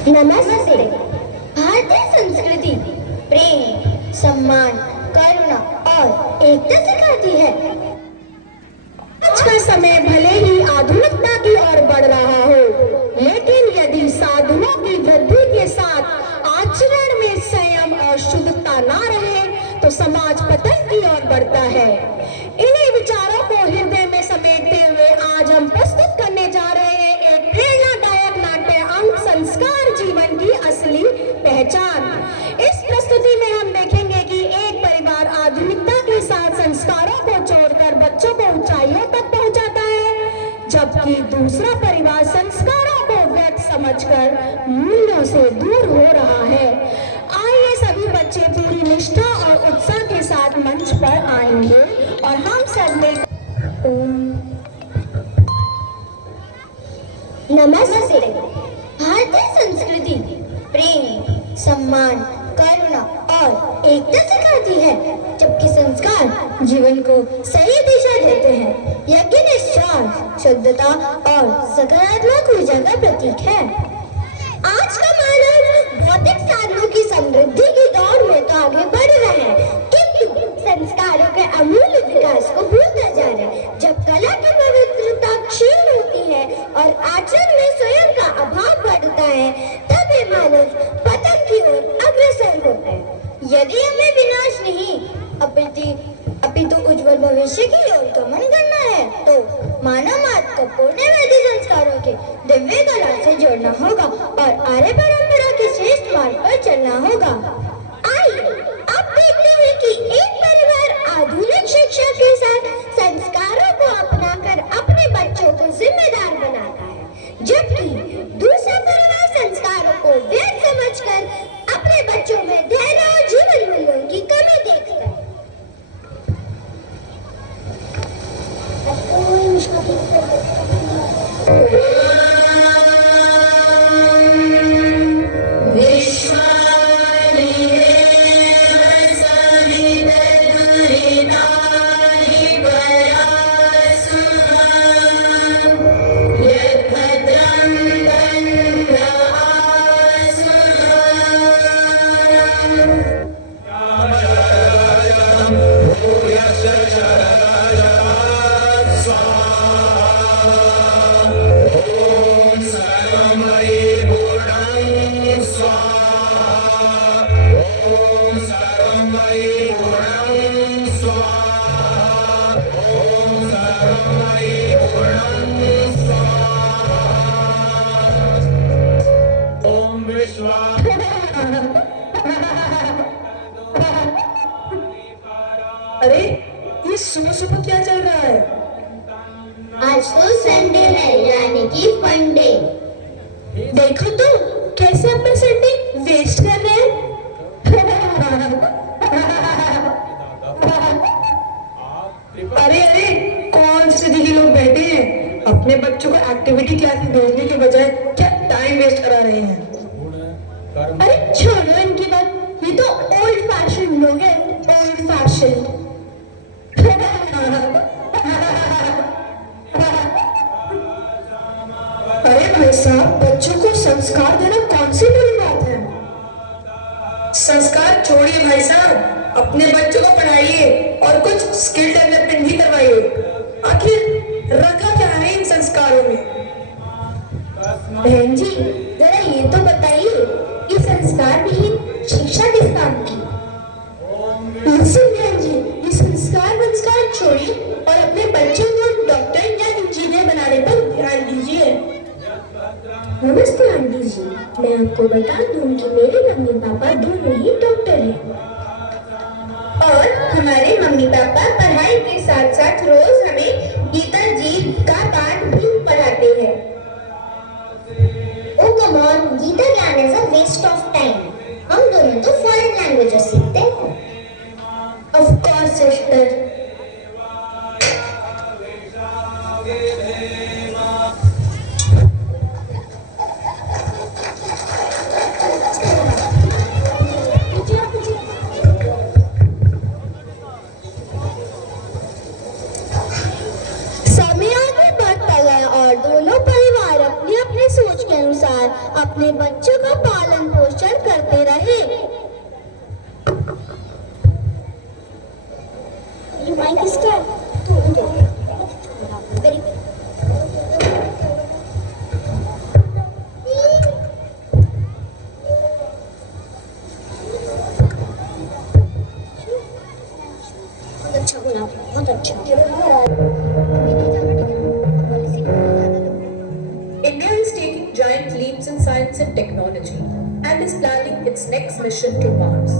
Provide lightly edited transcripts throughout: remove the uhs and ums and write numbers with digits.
नमस्ते। भारतीय संस्कृति प्रेम, सम्मान, करुणा और एकता सिखाती है। आज का समय भले ही आधुनिकता की ओर बढ़ रहा हो, लेकिन यदि साधुओं की वृद्धि के साथ आचरण में संयम और शुद्धता ना रहे, तो समाज पतन की ओर बढ़ता है। इन्हीं विचारों को हृदय में समेटते हुए आज हम प्रस्तुत करने जा रहे हैं एक प्रेरणादायक नाट्य अंक संस्कार जीवन की असली पहचान। इस प्रस्तुति में हम देखेंगे कि एक परिवार आधुनिकता के साथ संस्कारों को छोड़कर बच्चों को ऊंचाइयों तक पहुंचाता है, जबकि दूसरा परिवार संस्कारों को व्यर्थ समझकर मूल्यों से दूर हो रहा है। आइए सभी बच्चे पूरी निष्ठा और उत्साह के साथ मंच पर आएंगे और हम सब मिलकर नमस्ते। भारतीय संस्कृति प्रेम, सम्मान, करुणा और एकता सिखाती है, जबकि संस्कार जीवन को सही दिशा देते हैं। यज्ञ निष्ठार, शुद्धता और सकारात्मक ऊर्जा का प्रतीक है। आज का मानव भौतिक साधनों की समृद्धि की दौड़ में तो आगे बढ़ रहा है, किंतु संस्कारों के अमूल्य विकास को भूलता जा रहा है। जब कला की पवित्रता क्षीण होती है और आचरण में स्वयं का अभाव बढ़ता है, तब ये मानव पतन की ओर अग्रसर होता है। यदि हमें विनाश नहीं अपितु उज्जवल भविष्य की ओर गमन करना है, तो मानव मात्र को पुण्यवादी संस्कारों के दिव्य कला से जोड़ना होगा और आर्य परंपरा के श्रेष्ठ मार्ग पर चलना होगा। आइए अब देखते हैं कि एक परिवार आधुनिक शिक्षा के साथ संस्कारों को अपनाकर अपने बच्चों को जिम्मेदार बनाता है, जबकि दूसरा परिवार संस्कारों को व्यर्थ समझकर अपने बच्चों में धैर्य और जीवन मूल्यों की कमी देखता है। अरे ये सुबह सुबह क्या चल रहा है? आज तो संडे है, यानी कि फन डे। देखो तो कैसे अपना संडे वेस्ट कर रहे हैं। अरे अरे कौन सी जगह लोग बैठे हैं, अपने बच्चों को एक्टिविटी क्लास में भेजने के बजाय क्या टाइम वेस्ट करा रहे हैं। अरे छोड़ो इनकी बात, ये तो ओल्ड फैशन लोग हैं, ओल्ड फैशन। अरे भाई साहब, बच्चों को संस्कार देना कौन सी बुरी बात है? संस्कार छोड़िए भाई साहब, अपने बच्चों को पढ़ाइए और कुछ स्किल डेवलपमेंट भी करवाइए। आखिर रखा क्या है इन संस्कारों में? बहन जी, जरा ये तो बताइए कि संस्कार विहीन शिक्षा किस काम की? लिसन बहन जी, ये संस्कार छोड़िए और अपने बच्चों को डॉक्टर या इंजीनियर बनाने पर ध्यान दीजिए। नमस्ते आंटी जी, मैं आपको बता दूं कि मेरे मम्मी पापा दोनों ही डॉक्टर हैं और हमारे मम्मी पापा पढ़ाई के साथ साथ रोज हमें गीता जी का पाठ भी पढ़ाते हैं। ओ कम on, Gita gyan is a waste of time. हम दोनों तो फॉरेन लैंग्वेजेस सीखते हैं। Of course sister. समय आगे बढ़ता गया और दोनों परिवार अपनी अपनी सोच के अनुसार अपने अपने बच्चों का पालन पोषण करते रहे। ये माइक किसका है? Very good. बहुत अच्छा बोला, बहुत अच्छा। India is taking giant leaps in science and technology and is planning its next mission to Mars.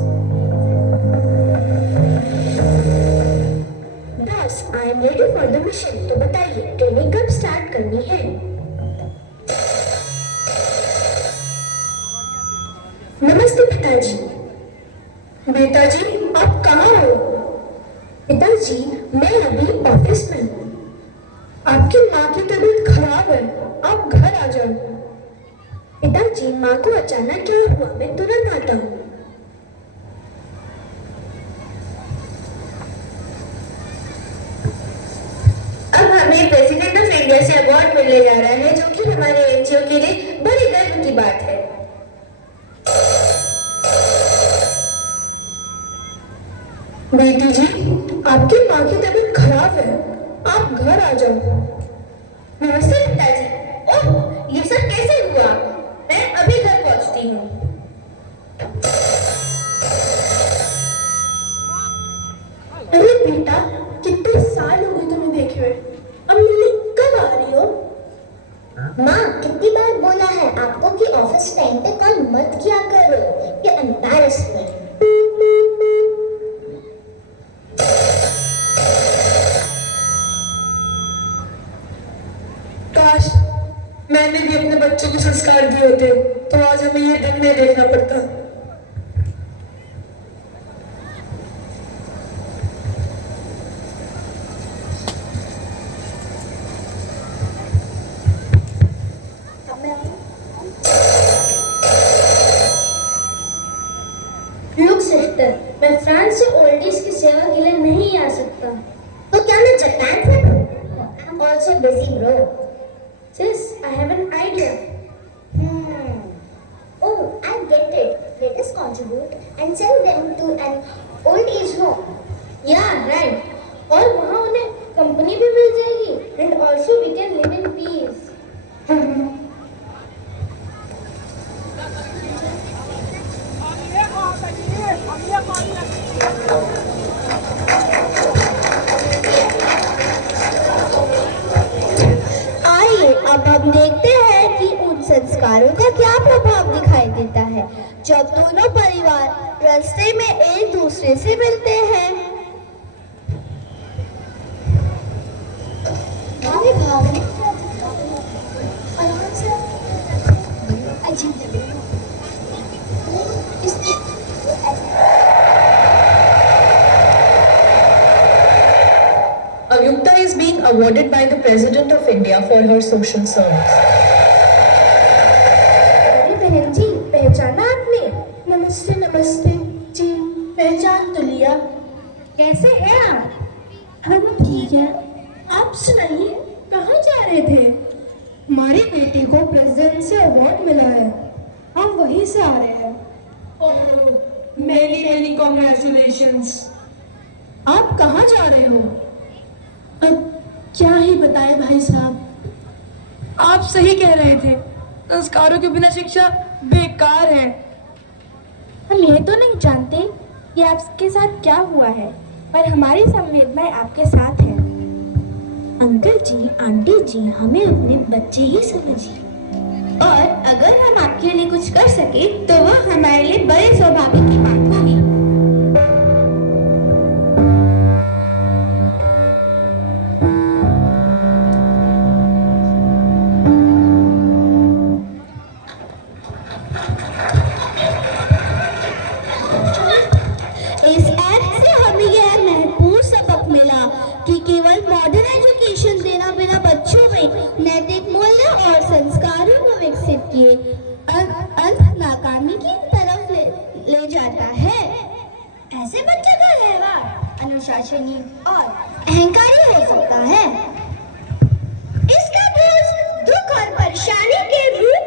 Boss, I am ready for the mission. तो बताइए ट्रेनिंग कब स्टार्ट करनी है? नमस्ते पिताजी। बेटा जी, आप कहाँ हो? पिताजी, मैं अभी ऑफिस में हूँ। आपकी माँ की तबीयत खराब है, आप घर आ जाओ। पिताजी, माँ को अचानक क्या हुआ? मैं तुरंत आता हूँ। अब हमें प्रेसिडेंट ऑफ इंडिया से अवार्ड मिलने जा रहा है, जो कि हमारे एनजीओ के लिए बड़ी गर्व की बात है। बेटी जी, आपकी माँ की तबीयत खराब है, आप घर आ जाओ। नमस्ते पिताजी। ओह, ये सब कैसे हुआ? मैं अभी घर पहुंचती हूँ। अरे बेटा, कितने साल हो गए तुम्हें देखे हुए, अब मिलने कब आ रही हो? माँ, कितनी बार बोला है आपको कि ऑफिस टाइम पे कॉल मत किया करो, ये एम्बैरेसमेंट। काश मैंने भी अपने बच्चों को संस्कार दिए होते तो आज हमें ये दिन नहीं देखना पड़ता। लुक सिस्टर, मैं फ्रांस से ओल्डीज की सेवा के लिए नहीं आ सकता। तो क्या मैं जापान से? I am also busy bro. Sis, I have an idea. Oh, I get it. Let us contribute and sell them to an old age home. Yeah, right. और वहाँ उन्हें कंपनी भी मिल जाएगी and also we can live in peace. आइए अब हम देखते हैं कि उन संस्कारों का क्या प्रभाव दिखाई देता है जब दोनों परिवार रास्ते में एक दूसरे से मिलते हैं। भाभी भाभी, आराम से। अजीब Ayukta is being awarded by the President of India for her social service. अरे बहन जी, पहचाना आपने? नमस्ते नमस्ते जी, पहचान तो लिया। कैसे हैं आप? हम ठीक है। आप सुनाइए, कहाँ जा रहे थे? हमारी बेटी को प्रेसिडेंट से अवार्ड मिला है, हम वहीं से आ रहे हैं। Many many congratulations. आप कहाँ जा रहे हो? अब क्या ही बताए भाई साहब। आप सही कह रहे थे, संस्कारों के बिना शिक्षा बेकार है। हम ये तो नहीं जानते कि आपके साथ क्या हुआ है, पर हमारी संवेदनाएं आपके साथ हैं। अंकल जी, आंटी जी, हमें अपने बच्चे ही समझिए, और अगर हम आपके लिए कुछ कर सके तो वह हमारे लिए बड़े सौभाग्य की बात होगी। इस एक्ट से हमें यह महत्वपूर्ण सबक मिला कि केवल मॉडर्न एजुकेशन देना बिना बच्चों में नैतिक मूल्य और संस्कारों को विकसित किए अंत नाकामी की तरफ ले जाता है। ऐसे बच्चे का व्यवहार अनुशासनी और अहंकारी हो सकता है। इसका बोझ दुख और परेशानी के रूप